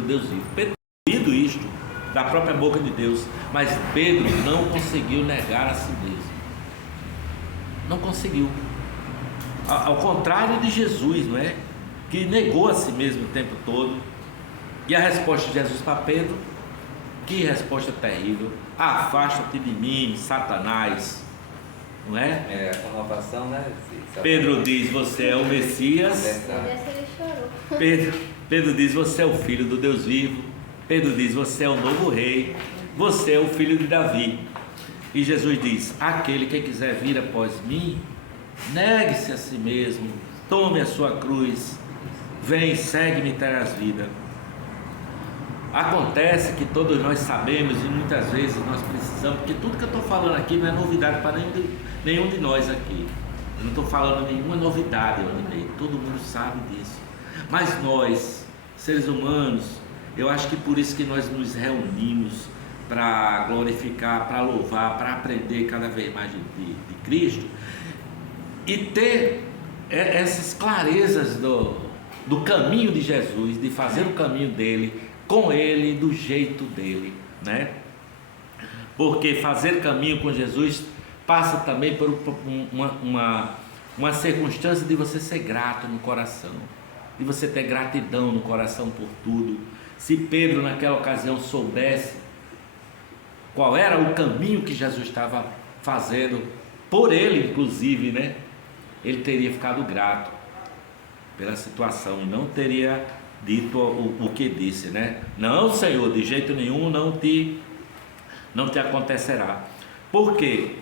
do Deus vivo. Pedro tinha ouvido isto da própria boca de Deus, mas Pedro não conseguiu negar a si mesmo. Não conseguiu. Ao contrário de Jesus, não é? Que negou a si mesmo o tempo todo. E a resposta de Jesus para Pedro, que resposta terrível: afasta-te de mim, Satanás. Não é? É a conotação, né? Pedro diz: você é o Messias. Pedro diz: você é o filho do Deus vivo. Pedro diz: você é o novo rei. Você é o filho de Davi. E Jesus diz: aquele que quiser vir após mim, negue-se a si mesmo, tome a sua cruz, vem, segue-me e terás vida. Acontece que todos nós sabemos e muitas vezes nós precisamos, porque tudo que eu estou falando aqui não é novidade para nenhum de nós aqui. Eu não estou falando nenhuma novidade, Olinei, todo mundo sabe disso. Mas nós, seres humanos, eu acho que por isso que nós nos reunimos para glorificar, para louvar, para aprender cada vez mais de Cristo e ter essas clarezas do caminho de Jesus, de fazer o caminho dele, com ele, do jeito dele, né? Porque fazer caminho com Jesus passa também por uma circunstância de você ser grato no coração, de você ter gratidão no coração por tudo. Se Pedro naquela ocasião soubesse qual era o caminho que Jesus estava fazendo por ele, inclusive, né? Ele teria ficado grato pela situação e não teria dito o que disse, né? Não, Senhor, de jeito nenhum não te acontecerá. Por quê?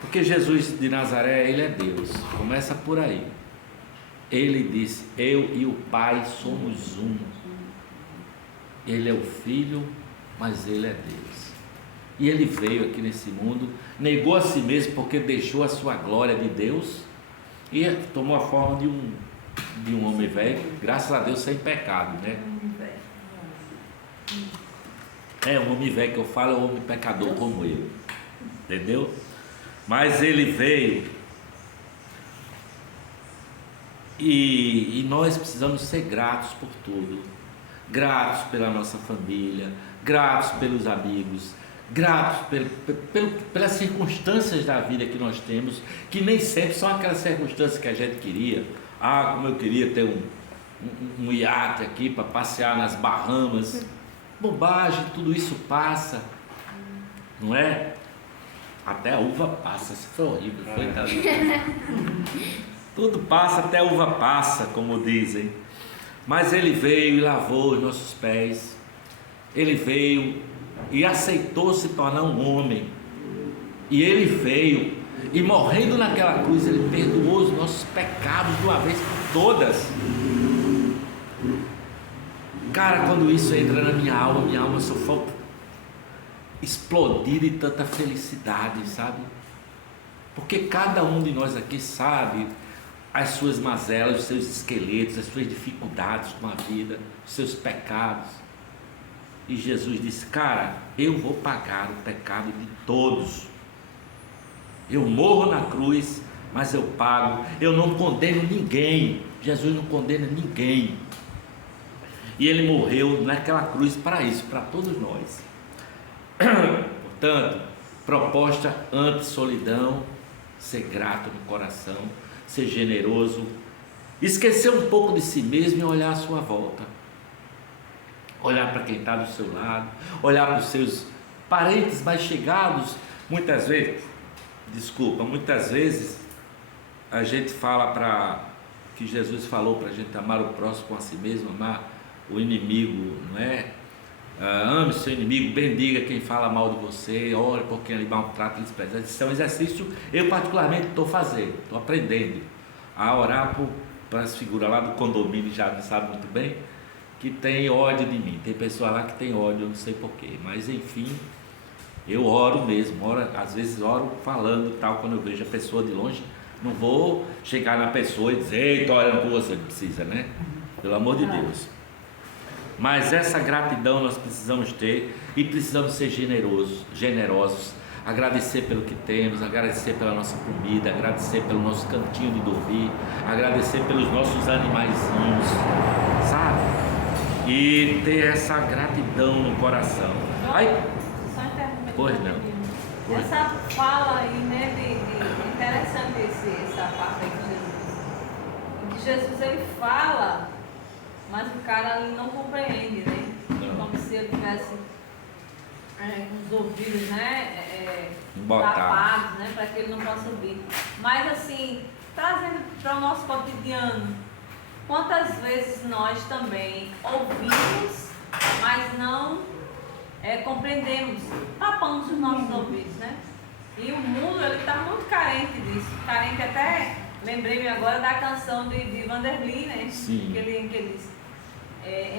Porque Jesus de Nazaré, ele é Deus. Começa por aí. Ele disse: eu e o Pai somos um. Ele é o Filho, mas ele é Deus. E ele veio aqui nesse mundo, negou a si mesmo porque deixou a sua glória de Deus e tomou a forma de um homem velho, graças a Deus sem pecado, né? É, um homem velho que eu falo, é um homem pecador como eu, entendeu? Mas ele veio e nós precisamos ser gratos por tudo, gratos pela nossa família, gratos pelos amigos, gratos pelas circunstâncias da vida que nós temos, que nem sempre são aquelas circunstâncias que a gente queria. Ah, como eu queria ter um iate aqui para passear nas Bahamas. Bobagem, tudo isso passa, não é? Até a uva passa, isso foi horrível, foi, tá? Tudo passa, até a uva passa, como dizem. Mas ele veio e lavou os nossos pés. Ele veio e aceitou se tornar um homem. E ele veio e, morrendo naquela cruz, ele perdoou os nossos pecados de uma vez por todas. Cara, quando isso entra na minha alma só falta explodir de tanta felicidade, sabe? Porque cada um de nós aqui sabe as suas mazelas, os seus esqueletos, as suas dificuldades com a vida, os seus pecados. E Jesus disse: cara, eu vou pagar o pecado de todos. Eu morro na cruz, mas eu pago. Eu não condeno ninguém. Jesus não condena ninguém. E ele morreu naquela cruz para isso, para todos nós. Portanto, proposta anti-solidão: ser grato no coração, ser generoso, esquecer um pouco de si mesmo e olhar à sua volta. Olhar para quem está do seu lado, olhar para os seus parentes mais chegados. Muitas vezes a gente fala que Jesus falou para a gente amar o próximo com a si mesmo, amar o inimigo, não é? Ame seu inimigo, bendiga quem fala mal de você, ore por quem lhe maltrata e despreza. Isso é um exercício, eu particularmente estou fazendo, estou aprendendo a orar para as figuras lá do condomínio, já sabe muito bem, que tem ódio de mim. Tem pessoa lá que tem ódio, eu não sei porquê, mas enfim, eu oro mesmo, às vezes oro falando tal, quando eu vejo a pessoa de longe, não vou chegar na pessoa e dizer: estou orando por você, não precisa, né? Pelo amor de Deus. Mas essa gratidão nós precisamos ter e precisamos ser generosos, agradecer pelo que temos, agradecer pela nossa comida, agradecer pelo nosso cantinho de dormir, agradecer pelos nossos animaizinhos, sabe? e ter essa gratidão no coração. Aí, Só interrompendo. pois não. Essa fala aí, né, interessante essa parte aí de Jesus. De Jesus ele fala, mas o cara ele não compreende, né? Não. Como se ele tivesse com os ouvidos, né, Botados. tapados, né, para que ele não possa ouvir. Mas assim, trazendo para o nosso cotidiano, quantas vezes nós também ouvimos, mas não compreendemos, tapamos os nossos ouvidos, né? E o mundo ele está muito carente disso, carente até, lembrei-me agora da canção de Vanderly, né? Sim. Que ele diz,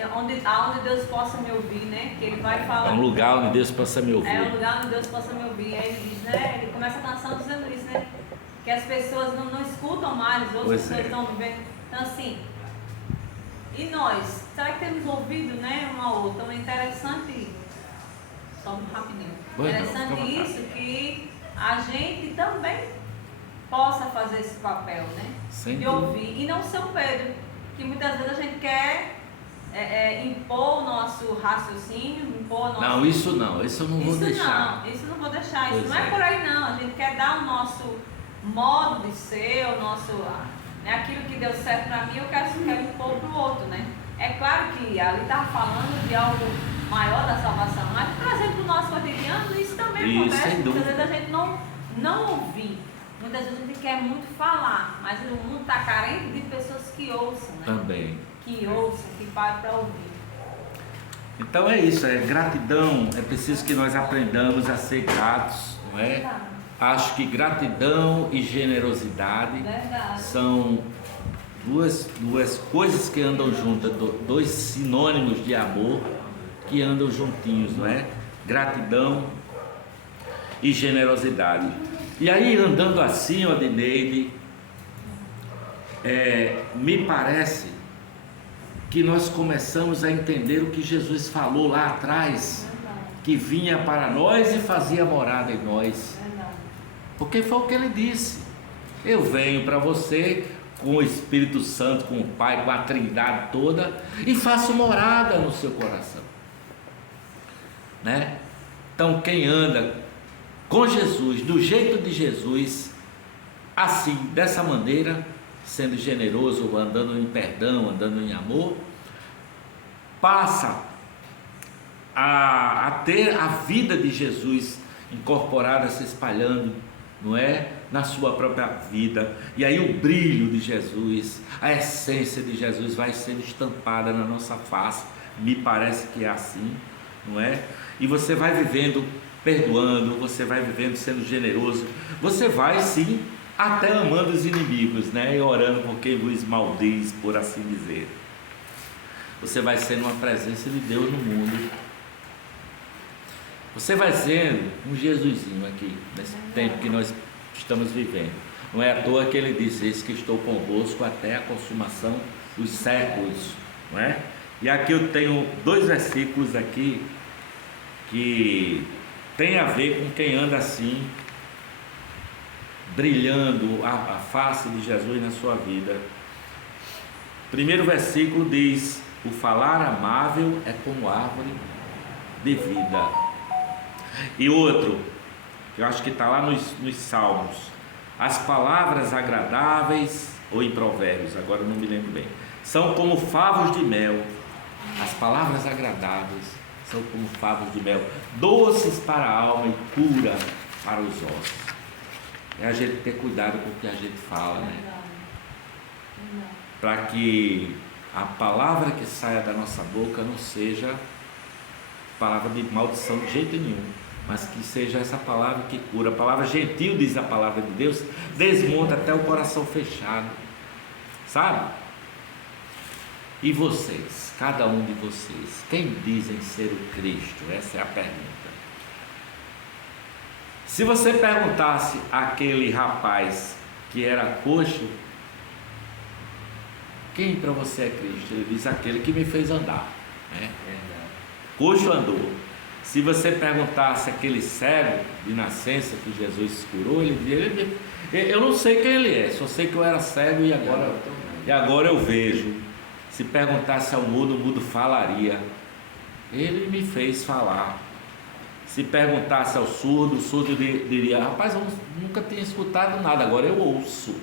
aonde Deus possa me ouvir, né? Que ele vai falar. É um lugar onde Deus possa me ouvir. É um lugar onde Deus possa me ouvir. Aí ele diz, né? Ele começa a canção dizendo isso, né? Que as pessoas não escutam mais, as outras pessoas estão vivendo. Então assim, e nós? Será que temos ouvido, né? Uma ou outra? Então é interessante, só um rapidinho. Interessante isso, que a gente também possa fazer esse papel, né? Sem de dúvida. ouvir. E não ser um Pedro, que muitas vezes a gente quer impor o nosso raciocínio, impor o nosso... Não, isso não, isso eu não vou deixar. Isso eu não vou deixar, isso Pois não é por aí não. A gente quer dar o nosso modo de ser, o nosso... Né, aquilo que deu certo para mim, eu quero impor para o outro, né? É claro que ali está falando de algo maior da salvação, mas trazendo para o nosso cotidiano, isso também acontece. Muitas vezes a gente não ouvir. Muitas vezes a gente quer muito falar, mas o mundo está carente de pessoas que ouçam, né? Também. Que ouçam, que parem para ouvir. Então é isso, é gratidão, é preciso que nós aprendamos a ser gratos, não é? Verdade. Acho que gratidão e generosidade Verdade. são duas coisas que andam juntas, dois sinônimos de amor que andam juntinhos, não é? Gratidão e generosidade. E aí, andando assim, Odineide, me parece que nós começamos a entender o que Jesus falou lá atrás, que vinha para nós e fazia morada em nós. Porque foi o que ele disse: eu venho para você com o Espírito Santo, com o Pai, com a Trindade toda, e faço morada no seu coração, né? Então quem anda com Jesus, do jeito de Jesus, assim, dessa maneira, sendo generoso, andando em perdão, andando em amor, passa a ter a vida de Jesus incorporada, se espalhando, não é? Na sua própria vida. E aí o brilho de Jesus, a essência de Jesus vai sendo estampada na nossa face. Me parece que é assim, não é? E você vai vivendo perdoando, você vai vivendo sendo generoso, você vai sim até amando os inimigos, né? E orando por quem vos maldiz, por assim dizer. Você vai sendo uma presença de Deus no mundo. Você vai sendo um Jesusinho aqui, nesse tempo que nós estamos vivendo. Não é à toa que ele disse: eis que estou convosco até a consumação dos séculos, não é? E aqui eu tenho 2 versículos aqui que tem a ver com quem anda assim, brilhando a face de Jesus na sua vida. Primeiro versículo diz: o falar amável é como árvore de vida. E outro, eu acho que está lá nos Salmos: as palavras agradáveis, ou em Provérbios, agora não me lembro bem, são como favos de mel. As palavras agradáveis são como favos de mel, doces para a alma e pura para os ossos. É a gente ter cuidado com o que a gente fala, né? Para que a palavra que saia da nossa boca não seja palavra de maldição de jeito nenhum, mas que seja essa palavra que cura. A palavra gentil, diz a palavra de Deus, desmonta até o coração fechado, sabe? E vocês, cada um de vocês, quem dizem ser o Cristo? Essa é a pergunta. Se você perguntasse àquele rapaz que era coxo, quem para você é Cristo? Ele diz: aquele que me fez andar, né? Coxo andou. Se você perguntasse àquele cego de nascença que Jesus curou, ele eu não sei quem ele é, só sei que eu era cego e agora eu vejo. Se perguntasse ao mudo, o mudo falaria. Ele me fez falar. Se perguntasse ao surdo, o surdo diria: rapaz, eu nunca tinha escutado nada, agora eu ouço.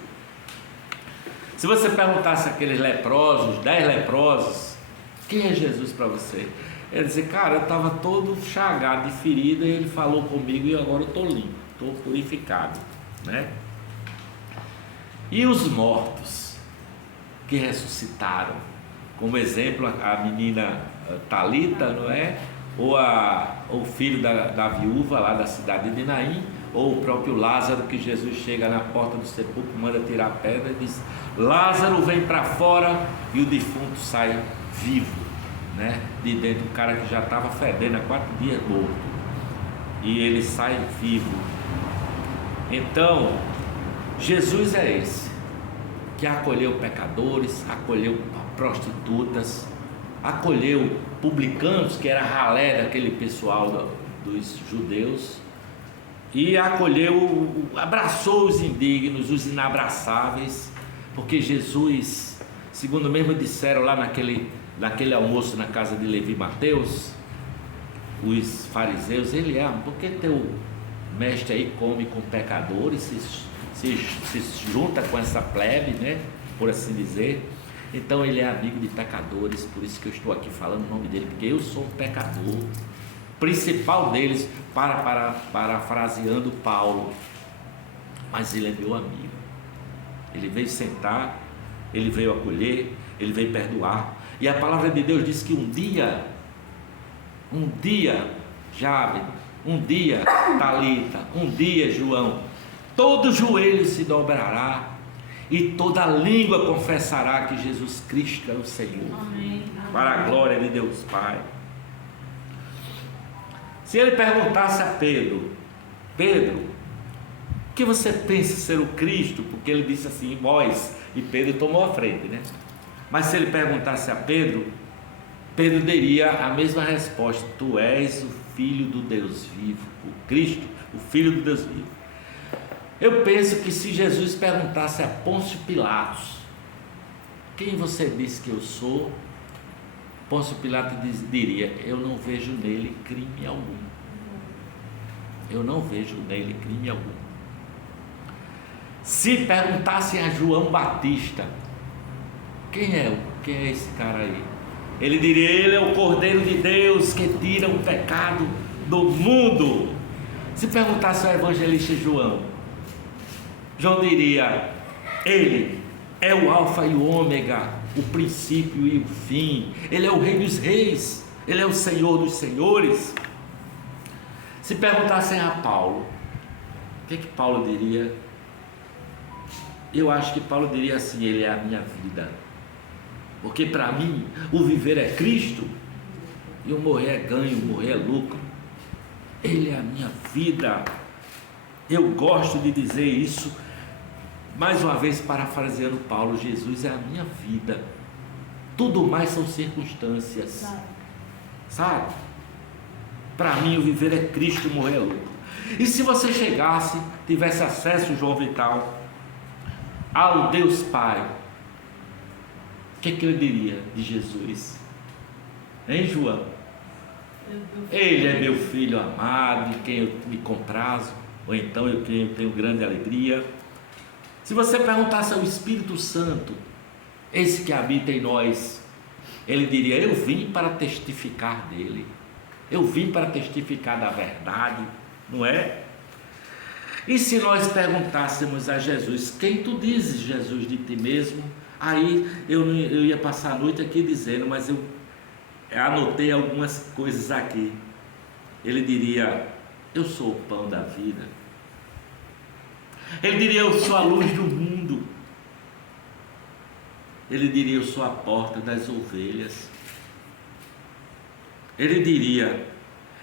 Se você perguntasse àqueles leprosos, 10 leprosos, quem é Jesus para você? Ele ia dizer: cara, eu estava todo chagado de ferida, e ele falou comigo e agora eu estou limpo, estou purificado, né? E os mortos que ressuscitaram, como exemplo a menina Talita, não é? Ou o filho da viúva lá da cidade de Naim, ou o próprio Lázaro, que Jesus chega na porta do sepulcro, manda tirar a pedra e diz: Lázaro, vem para fora, e o defunto sai vivo, né? De dentro, o cara que já estava fedendo há 4 dias morto, e ele sai vivo. Então Jesus é esse que acolheu pecadores, acolheu prostitutas, acolheu publicanos, que era ralé daquele pessoal dos judeus, e acolheu, abraçou os indignos, os inabraçáveis, porque Jesus, segundo mesmo disseram lá naquele almoço na casa de Levi e Mateus, os fariseus: ele é, porque teu mestre aí come com pecadores, se junta com essa plebe, né, por assim dizer. Então ele é amigo de pecadores, por isso que eu estou aqui falando o nome dele, porque eu sou um pecador, principal deles, parafraseando Paulo, mas ele é meu amigo. Ele veio sentar, ele veio acolher, ele veio perdoar, e a palavra de Deus diz que um dia, Jabe, um dia Talita, um dia João, todo joelho se dobrará e toda língua confessará que Jesus Cristo é o Senhor. Amém. Para a glória de Deus Pai. Se ele perguntasse a Pedro: Pedro, o que você pensa ser o Cristo? Porque ele disse assim: vós, e Pedro tomou a frente, né? Mas se ele perguntasse a Pedro, Pedro daria a mesma resposta: tu és o Filho do Deus vivo, o Cristo, o Filho do Deus vivo. Eu penso que se Jesus perguntasse a Pôncio Pilatos: quem você diz que eu sou? Pôncio Pilatos diria: eu não vejo nele crime algum. Eu não vejo nele crime algum. Se perguntassem a João Batista: quem é esse cara aí? Ele diria: ele é o Cordeiro de Deus que tira o pecado do mundo. Se perguntasse ao evangelista João diria: ele é o alfa e o ômega, o princípio e o fim. Ele é o rei dos reis, ele é o senhor dos senhores. Se perguntassem a Paulo, o que Paulo diria? Eu acho que Paulo diria assim: ele é a minha vida, porque para mim o viver é Cristo e o morrer é ganho, o morrer é lucro. Ele é a minha vida. Eu gosto de dizer isso, mais uma vez parafraseando Paulo: Jesus é a minha vida, tudo mais são circunstâncias, sabe? Para mim o viver é Cristo, o morrer é lucro. E se você chegasse, tivesse acesso, João Vital, ao Deus Pai, o que ele diria de Jesus? Hein, João? Ele é meu filho amado, de quem eu me comprazo, ou então eu tenho grande alegria. Se você perguntasse ao Espírito Santo, esse que habita em nós, ele diria: eu vim para testificar dele, eu vim para testificar da verdade, não é? E se nós perguntássemos a Jesus: quem tu dizes, Jesus, de ti mesmo? Aí eu ia passar a noite aqui dizendo, mas eu anotei algumas coisas aqui. Ele diria: eu sou o pão da vida. Ele diria: eu sou a luz do mundo. Ele diria: eu sou a porta das ovelhas. Ele diria: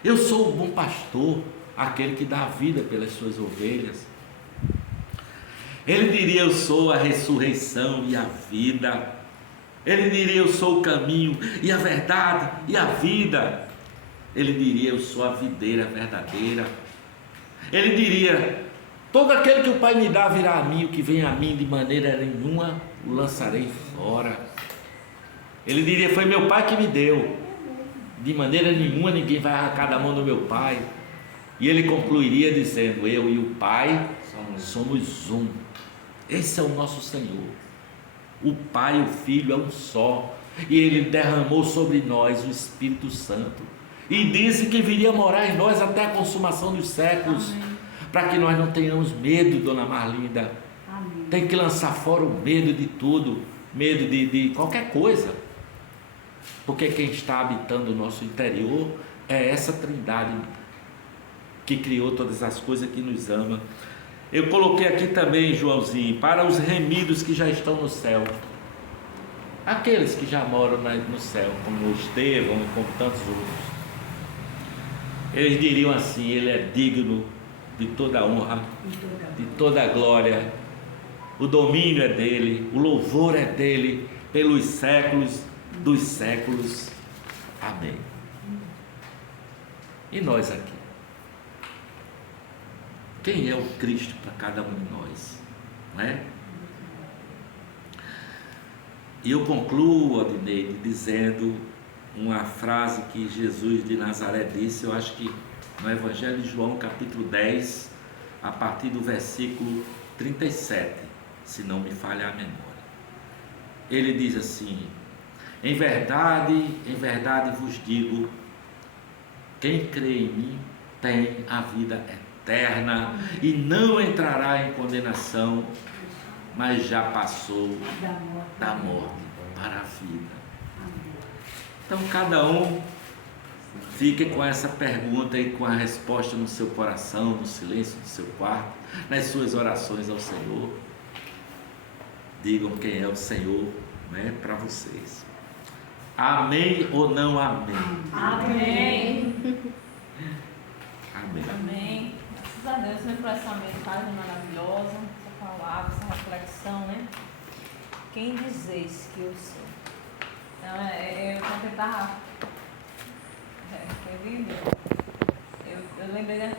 eu sou o bom pastor, aquele que dá a vida pelas suas ovelhas. Ele diria: eu sou a ressurreição e a vida. Ele diria: eu sou o caminho e a verdade e a vida. Ele diria: eu sou a videira verdadeira. Ele diria: todo aquele que o Pai me dá virá a mim, o que vem a mim de maneira nenhuma o lançarei fora. Ele diria: foi meu pai que me deu. De maneira nenhuma ninguém vai arrancar da mão do meu pai. E ele concluiria dizendo: eu e o Pai somos um. Esse é o nosso Senhor. O Pai e o Filho é um só. E Ele derramou sobre nós o Espírito Santo. E disse que viria morar em nós até a consumação dos séculos. Para que nós não tenhamos medo, dona Marlinda. Amém. Tem que lançar fora o medo de tudo. Medo de qualquer coisa. Porque quem está habitando o nosso interior é essa trindade que criou todas as coisas, que nos ama. Eu coloquei aqui também, Joãozinho, para os remidos que já estão no céu. Aqueles que já moram no céu, como o Estevão e como tantos outros. Eles diriam assim: ele é digno de toda a honra, de toda a glória. O domínio é dele, o louvor é dele, pelos séculos dos séculos. Amém. E nós aqui? Quem é o Cristo para cada um de nós? Não é? E eu concluo, Odinei, dizendo uma frase que Jesus de Nazaré disse, eu acho que no Evangelho de João, capítulo 10, a partir do versículo 37, se não me falha a memória. Ele diz assim: em verdade vos digo, quem crê em mim tem a vida eterna e não entrará em condenação, mas já passou da morte para a vida. Então cada um fique com essa pergunta e com a resposta no seu coração, no silêncio do seu quarto, nas suas orações ao Senhor. Digam quem é o Senhor, né, para vocês. Amém ou não amém? Amém. Amém. Amém. Graças a Deus, meu coração mensagem maravilhosa, essa palavra, essa reflexão, né? Quem dizeis que eu sou? Então, eu vou tentar. Eu lembrei dessa